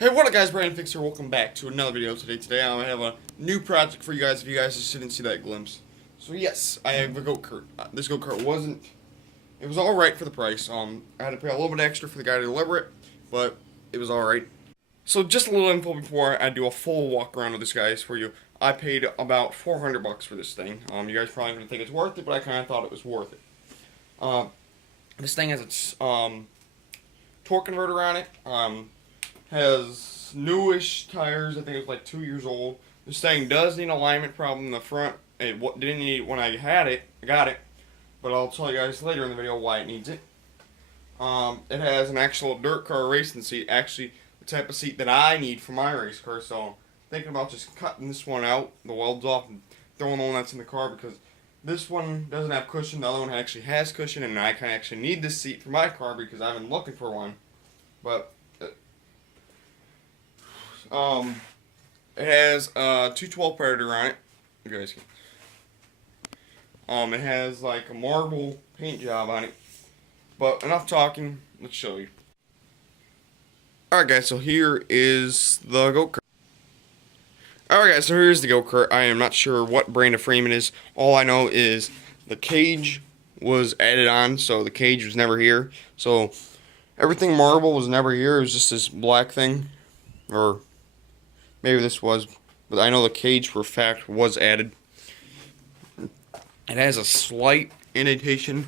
Hey, what up guys, Brandon Fix here, welcome back to another video today. Today I have a new project for you guys if you guys just didn't see that glimpse. So yes, I have a go-kart. This go-kart it was alright for the price. I had to pay a little bit extra for the guy to deliver it, but it was alright. So just a little info before I do a full walk around with this guys for you. I paid about 400 bucks for this thing. You guys probably don't think it's worth it, but I kind of thought it was worth it. This thing has its torque converter on it. Has newish tires. I think it's like 2 years old. This thing does need an alignment problem in the front. It didn't need it when I got it, but I'll tell you guys later in the video why it needs it. It has an actual dirt car racing seat, actually the type of seat that I need for my race car. So I'm thinking about just cutting this one out, the welds off, and throwing the one that's in the car because this one doesn't have cushion. The other one actually has cushion, and I kind of actually need this seat for my car because I've been looking for one, but. It has a 212 Predator on it. You guys can. It has like a marble paint job on it. But enough talking, let's show you. Alright guys, so here is the go-kart. Alright guys, so here's the go-kart. I am not sure what brand of frame it is. All I know is the cage was added on, so the cage was never here. So everything marble was never here. It was just this black thing. Or maybe this was, but I know the cage for a fact was added. It has a slight indentation.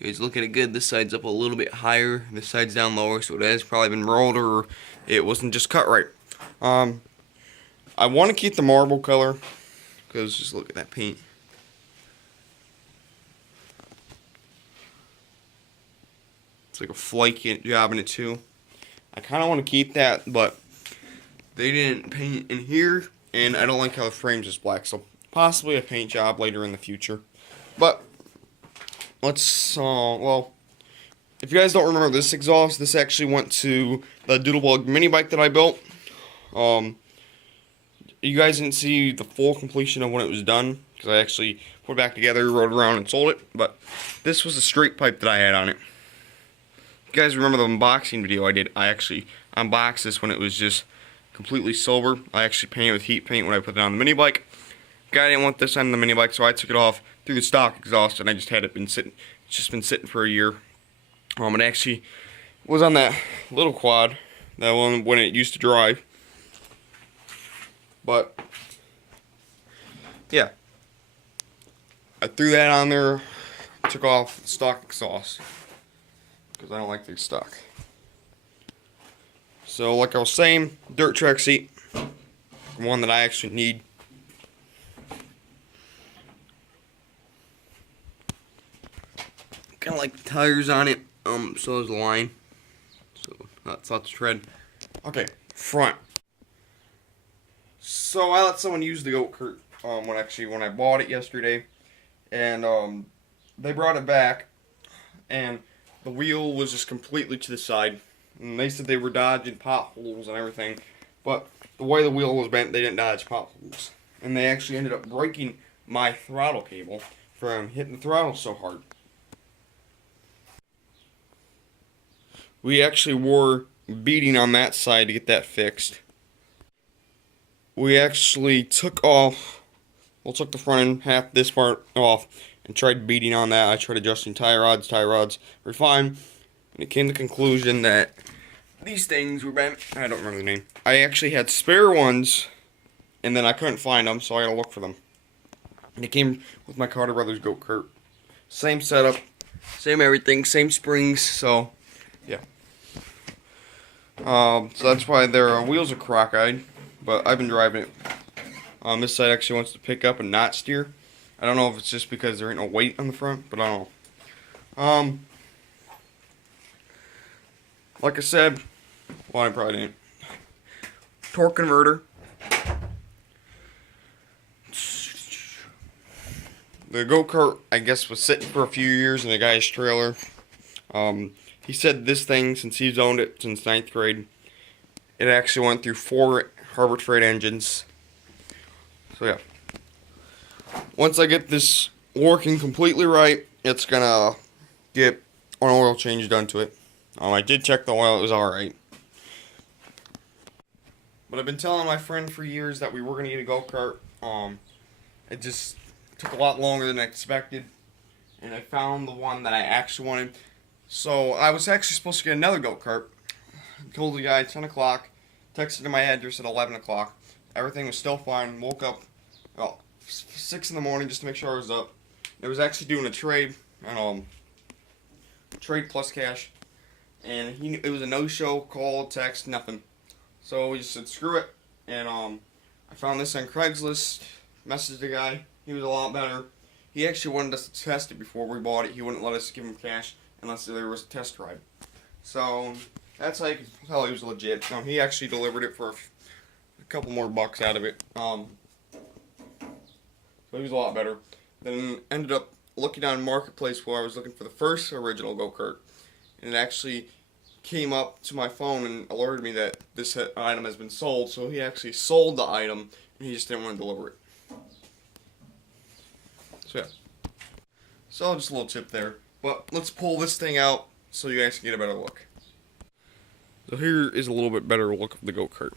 You guys look at it good. This side's up a little bit higher. This side's down lower, so it has probably been rolled or it wasn't just cut right. I want to keep the marble color because just look at that paint. It's like a flaky job in it too. I kind of want to keep that, but they didn't paint in here, and I don't like how the frame's just black, so possibly a paint job later in the future. But let's, well, if you guys don't remember this exhaust, this actually went to the Doodlebug mini bike that I built. You guys didn't see the full completion of when it was done, because I actually put it back together, rode around, and sold it, but this was the straight pipe that I had on it. If you guys remember the unboxing video I did, I actually unboxed this when it was just completely silver. I actually painted with heat paint when I put it on the mini bike. Guy didn't want this on the mini bike, so I took it off through the stock exhaust, and I just had it been sitting. It's just been sitting for a year. It actually was on that little quad, that one when it used to drive. But yeah, I threw that on there, took off the stock exhaust because I don't like the stock. So, like I was saying, dirt track seat, one that I actually need. Kind of like the tires on it, so is the line. So, that's lots of tread. Okay, front. So, I let someone use the go-kart, when I bought it yesterday, and, they brought it back, and the wheel was just completely to the side. And they said they were dodging potholes and everything, but the way the wheel was bent, they didn't dodge potholes. And they actually ended up breaking my throttle cable from hitting the throttle so hard. We actually were beating on that side to get that fixed. We actually took the front end, half this part off, and tried beating on that. I tried adjusting tie rods were fine. And it came to the conclusion that these things were bent. I don't remember the name. I actually had spare ones, and then I couldn't find them, so I gotta look for them. And it came with my Carter Brothers go-kart. Same setup, same everything, same springs, so yeah. So that's why their wheels are crock-eyed, but I've been driving it. This side actually wants to pick up and not steer. I don't know if it's just because there ain't no weight on the front, but I don't know. Like I said, well, I probably didn't. Torque converter. The go-kart, I guess, was sitting for a few years in a guy's trailer. He said this thing, since he's owned it since 9th grade, it actually went through 4 Harbor Freight engines. So yeah. Once I get this working completely right, it's gonna get an oil change done to it. I did check the oil, it was alright. But I've been telling my friend for years that we were going to get a go-kart. It just took a lot longer than I expected. And I found the one that I actually wanted. So I was actually supposed to get another go-kart. Told the guy 10 o'clock. Texted him my address at 11 o'clock. Everything was still fine. Woke up about 6 in the morning just to make sure I was up. It was actually doing a trade. Trade plus cash. And it was a no-show, call, text, nothing. So we just said screw it. And I found this on Craigslist. Messaged the guy. He was a lot better. He actually wanted us to test it before we bought it. He wouldn't let us give him cash unless there was a test drive. So that's how you can tell he was legit. He actually delivered it for a couple more bucks out of it. So he was a lot better. Then ended up looking on Marketplace where I was looking for the first original go-kart. And it actually came up to my phone and alerted me that this item has been sold. So he actually sold the item and he just didn't want to deliver it. So yeah. So just a little tip there. But let's pull this thing out so you guys can get a better look. So here is a little bit better look of the go-kart.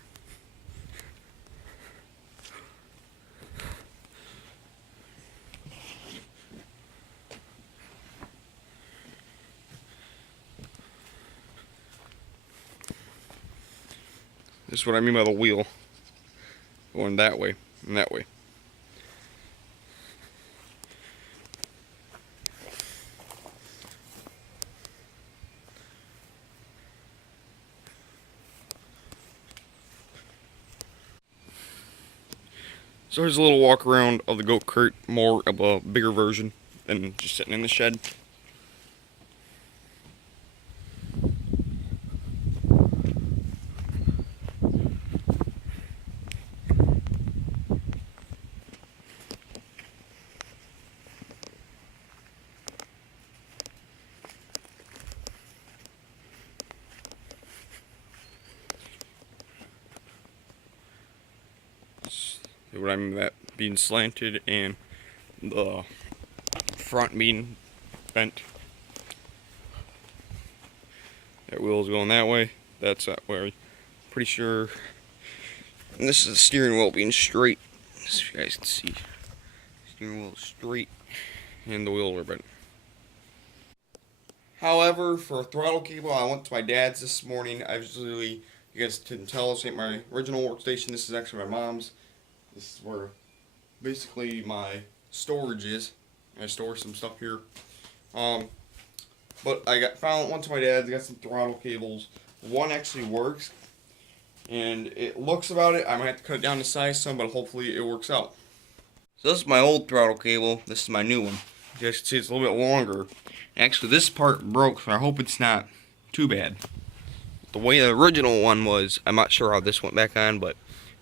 This is what I mean by the wheel. Going that way and that way. So here's a little walk around of the go-kart, more of a bigger version than just sitting in the shed. What I mean by that being slanted and the front being bent. That wheel's going that way. That's that way. Pretty sure. And this is the steering wheel being straight. So you guys can see. Steering wheel is straight and the wheels are bent. However, for a throttle cable, I went to my dad's this morning. You guys can tell this ain't my original workstation. This is actually my mom's. This is where basically my storage is. I store some stuff here. But I went to my dad's, I got some throttle cables. One actually works. And it looks about it. I might have to cut it down to size some, but hopefully it works out. So this is my old throttle cable. This is my new one. You guys can see it's a little bit longer. Actually, this part broke, so I hope it's not too bad. The way the original one was, I'm not sure how this went back on, but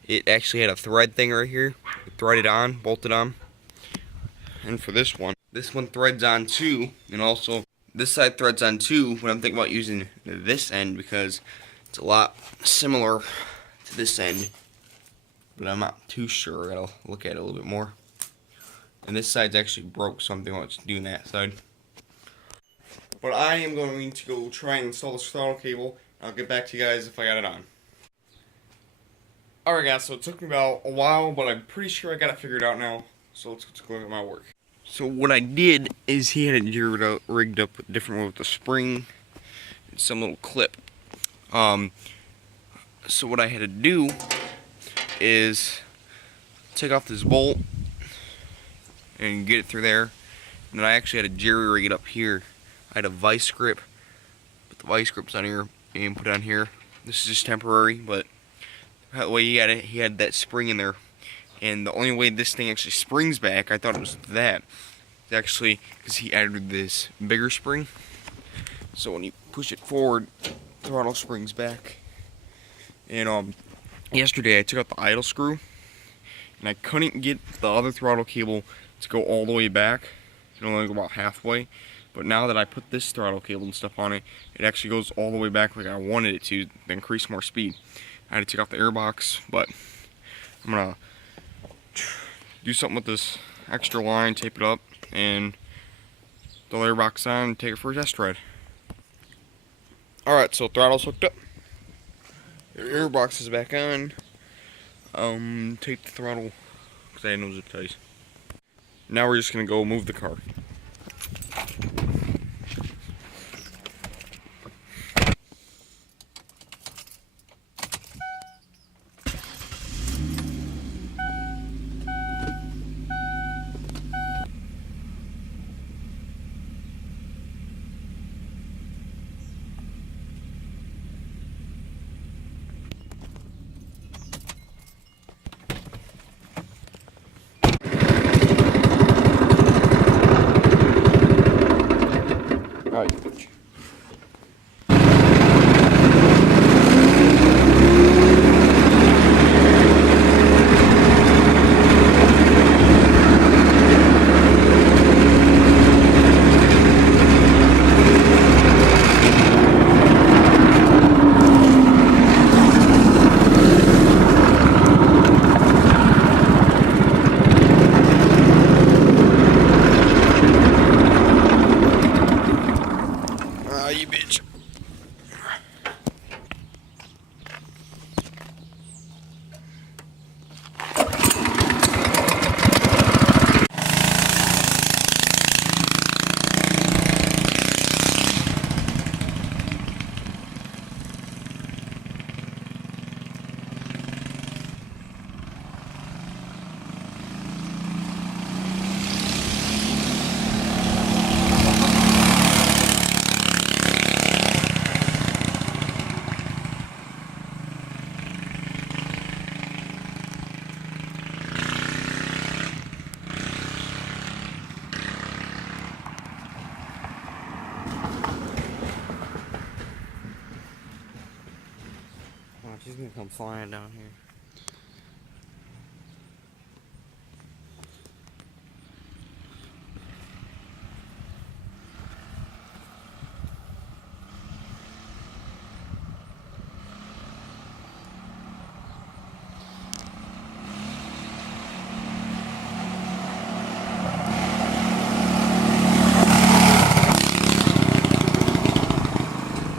it actually had a thread thing right here. Threaded on, bolted on. And for this one threads on too. And also, this side threads on too when I'm thinking about using this end because it's a lot similar to this end. But I'm not too sure. I gotta look at it a little bit more. And this side's actually broke, so I'm thinking about doing that side. But I am going to go try and install this throttle cable. I'll get back to you guys if I got it on. Alright guys, so it took me about a while, but I'm pretty sure I got it figured out now. So let's go look at my work. So what I did is he had it rigged up a different way with the spring and some little clip. So what I had to do is take off this bolt and get it through there. And then I actually had to jerry rig it up here. I had a vice grip, put the vice grips on here and put it on here. This is just temporary, but the way he had that spring in there. And the only way this thing actually springs back, I thought it was that. It's actually because he added this bigger spring. So when you push it forward, the throttle springs back. And yesterday I took out the idle screw, and I couldn't get the other throttle cable to go all the way back. It can only go about halfway. But now that I put this throttle cable and stuff on it, it actually goes all the way back like I wanted it to increase more speed. I had to take off the airbox, but I'm gonna do something with this extra line, tape it up, and throw the airbox on and take it for a test ride. Alright, so throttle's hooked up. The airbox is back on. tape the throttle because I had no zip ties. Now we're just gonna go move the car. Alright, bitch. You bitch. She's gonna come flying down here.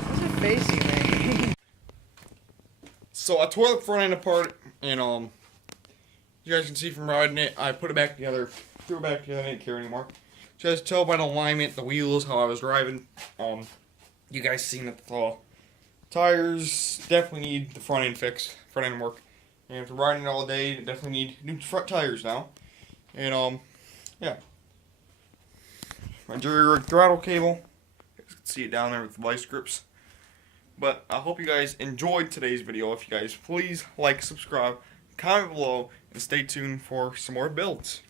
What's it facing me? So I tore the front end apart, and you guys can see from riding it, I put it back together, threw it back together, I didn't care anymore. So you guys tell by the alignment, the wheels, how I was driving. You guys seen that the tires definitely need the front end fix, front end work. And if you're riding it all day, you definitely need new front tires now. And yeah. My jury rig throttle cable. You guys can see it down there with the vice grips. But I hope you guys enjoyed today's video. If you guys please like, subscribe, comment below, and stay tuned for some more builds.